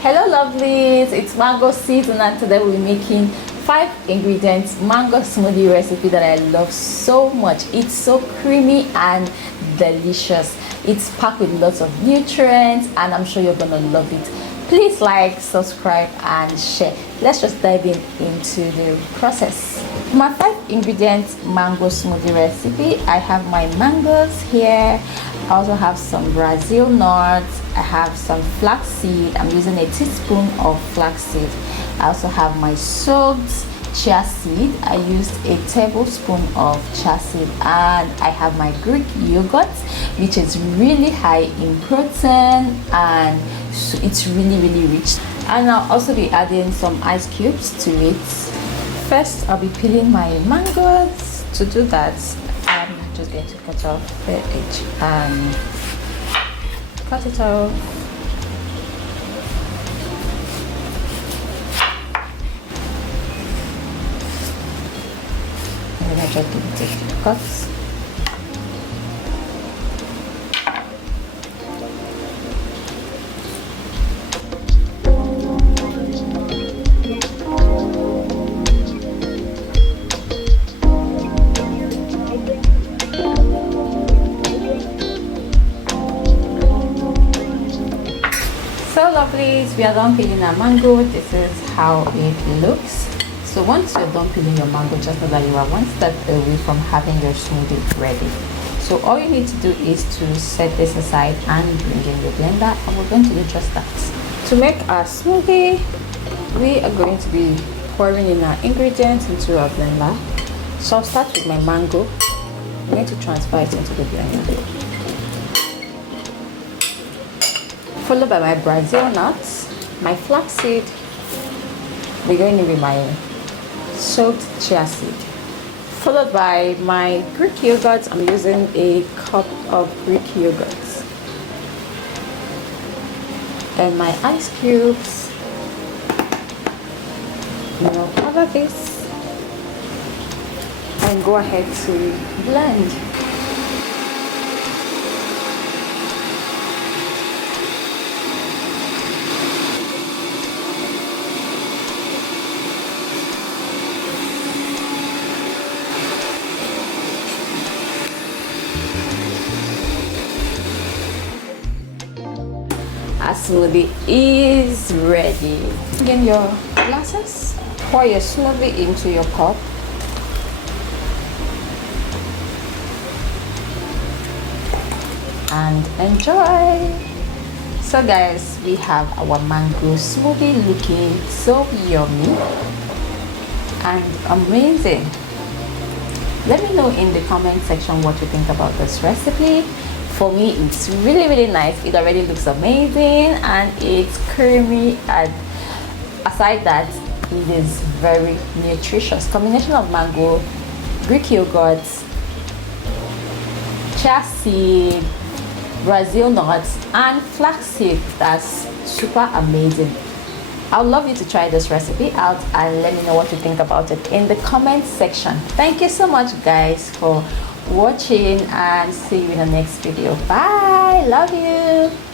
Hello lovelies, it's mango season and today we'll be making 5 ingredients mango smoothie recipe that I love so much. It's so creamy and delicious. It's packed with lots of nutrients and I'm sure you're gonna love it. Please like, subscribe and share. Let's just dive into the process. My 5 ingredients mango smoothie recipe. I have my mangoes here. I also have some Brazil nuts. I have some flax seed. I'm using a teaspoon of flax seed. I also have my soaked chia seed. I used a tablespoon of chia seed, and I have my Greek yogurt, which is really high in protein and it's really rich. And I'll also be adding some ice cubes to it. First, I'll be peeling my mangoes. To do that, I'm just going to cut off the edge and cut it off. And then I just do the cuts. So lovelies, we are done peeling our mango. This is how it looks. So once you're done peeling your mango, just know that you are one step away from having your smoothie ready. So all you need to do is to set this aside and bring in your blender, and we're going to do just that. To make our smoothie, we are going to be pouring in our ingredients into our blender. So I'll start with my mango. I'm going to transfer it into the blender, followed by my Brazil nuts, my flax seed. We're going in with my soaked chia seed, followed by my Greek yogurt. I'm using a cup of Greek yogurt, and my ice cubes. Now cover this and go ahead to blend. Our smoothie is ready. Get your glasses, pour your smoothie into your cup, and enjoy. So guys, we have our mango smoothie looking so yummy and amazing. Let me know in the comment section what you think about this recipe. For me, it's really nice. It already looks amazing and it's creamy, and aside that, it is very nutritious. Combination of mango, Greek yogurt, chia seed, Brazil nuts and flax seed. That's super amazing. I would love you to try this recipe out and let me know what you think about it in the comment section. Thank you so much guys for watching, and see you in the next video. Bye, love you.